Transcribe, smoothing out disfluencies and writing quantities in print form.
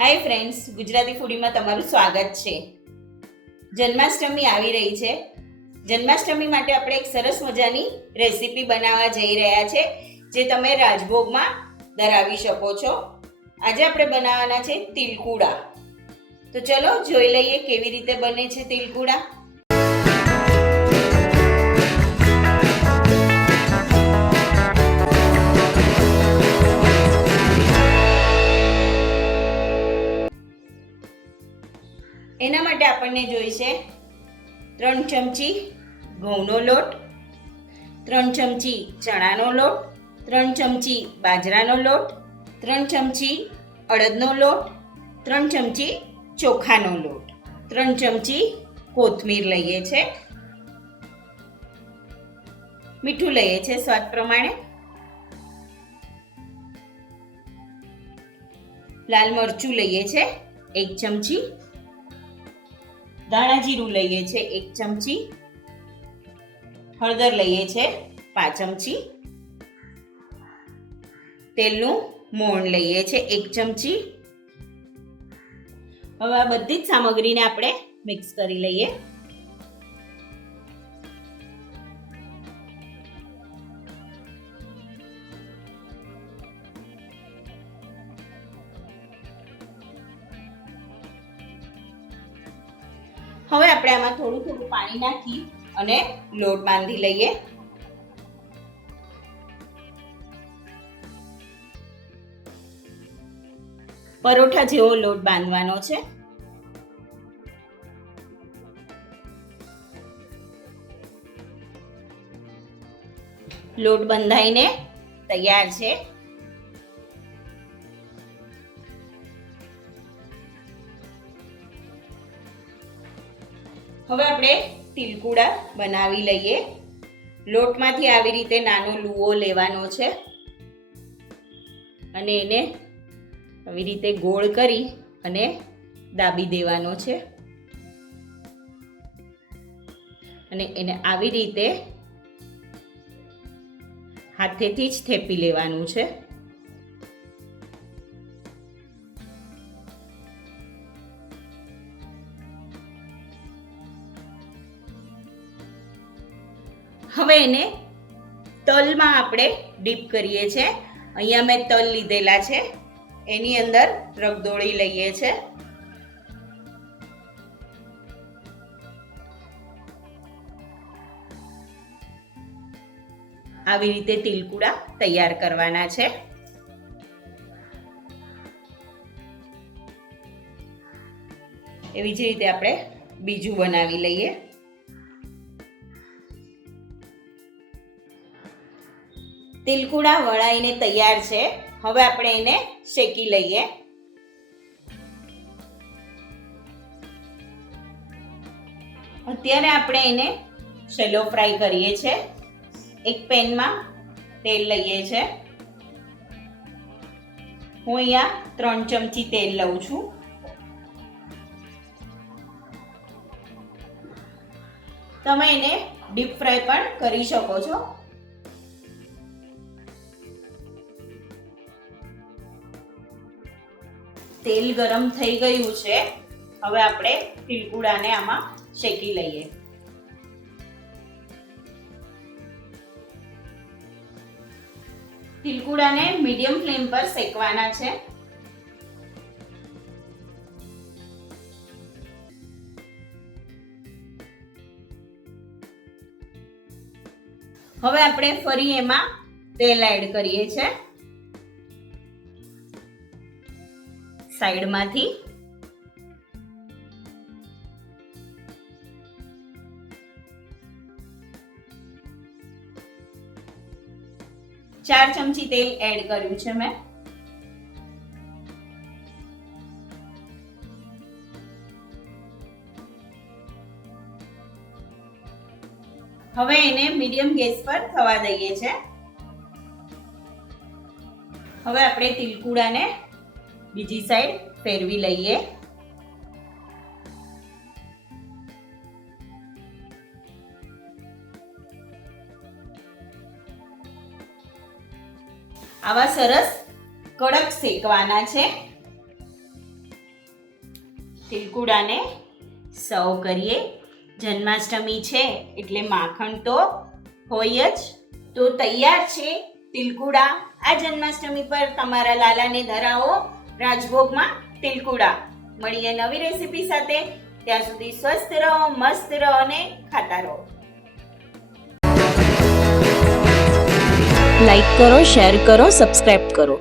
Hi friends, Gujarati ફૂડીમાં તમારું સ્વાગત છે. જન્માષ્ટમી આવી રહી છે. જન્માષ્ટમી માટે આપણે એક સરસ મજાની રેસીપી બનાવવા જઈ રહ્યા છે, જે તમે રાજભોગમાં ધરાવી શકો છો. આજે આપણે બનાવવાના છે તિલકુડા. તો ચલો જોઈ લઈએ કેવી રીતે બને છે તિલકુડા. એના માટે આપણને જોઈશે 3 ચમચી ઘઉંનો લોટ, 3 ચમચી ચણાનો લોટ, 3 ચમચી બાજરાનો લોટ, 3 ચમચી અડદનો લોટ, 3 ચમચી ચોખાનો લોટ, 3 ચમચી કોથમીર લઈએ છે, મીઠું લઈએ છે સ્વાદ પ્રમાણે, લાલ મરચું લઈએ છે 1 ચમચી, ધાણા જીરું લઈએ છે 1 ચમચી, હળદર લઈએ છે 5 ચમચી, તેલનું મોણ લઈએ છે 1 ચમચી. હવે આ બધી જ સામગ્રીને આપણે મિક્સ કરી લઈએ. હવે આપણે આમાં થોડું થોડું પાણી નાખી અને લોટ બાંધી લઈએ. પરોઠા જેવો લોટ બાંધવાનો છે. લોટ બંધાઈને તૈયાર છે. હવે આપણે તિલકુડા બનાવી લઈએ. લોટમાંથી આવી રીતે નાનો લુઓ લેવાનો છે અને એને આવી રીતે ગોળ કરી અને દાબી દેવાનો છે અને એને આવી રીતે હાથેથી જ થેપી લેવાનું છે. હવે એને તલમાં આપણે ડીપ કરીએ છીએ. અહીંયા મેં તલ લીધેલા છે, એની અંદર રગદોળી લઈએ છે. આવી રીતે તિલકુડા તૈયાર કરવાના છે. એવી જ રીતે આપણે બીજું બનાવી લઈએ. તિલકુડા વળાઈને તૈયાર છે. હવે આપણે એને શેકી લઈએ. અત્યારે આપણે એને શેલો ફ્રાય કરીએ છીએ. એક પેનમાં તેલ લઈએ છે. હું અહીંયા 3 ચમચી તેલ લઉં છું. તમે એને ડીપ ફ્રાય પણ કરી શકો છો. તેલ ગરમ થઈ ગયું છે. હવે આપણે તિલકુડાને આમાં શેકી લઈએ. તિલકુડાને મીડિયમ ફ્લેમ પર શેકવાના છે. હવે આપણે ફરી એમાં તેલ એડ કરીએ છે સાઈડમાંથી. ચાર ચમચી તેલ એડ કર્યું છે મેં. હવે એને મીડિયમ ગેસ પર થવા દઈએ છે. હવે આપણે તિલકુડાને બીજી સાઈડ ફેરવી લઈએ. આવા સરસ કડક શેકવાના છે. તિલકુડાને સર્વ કરીએ. જન્માષ્ટમી છે એટલે માખણ તો હોય જ. તો તૈયાર છે તિલકુડા. આ જન્માષ્ટમી પર તમારા લાલાને ધરાવો રાજભોગમાં તિલકુડા. મળીએ નવી રેસીપી સાથે. ત્યાં સુધી સ્વસ્થ રહો, મસ્ત રહો અને ખાતા રહો. લાઈક કરો, શેર કરો, સબસ્ક્રાઇબ કરો.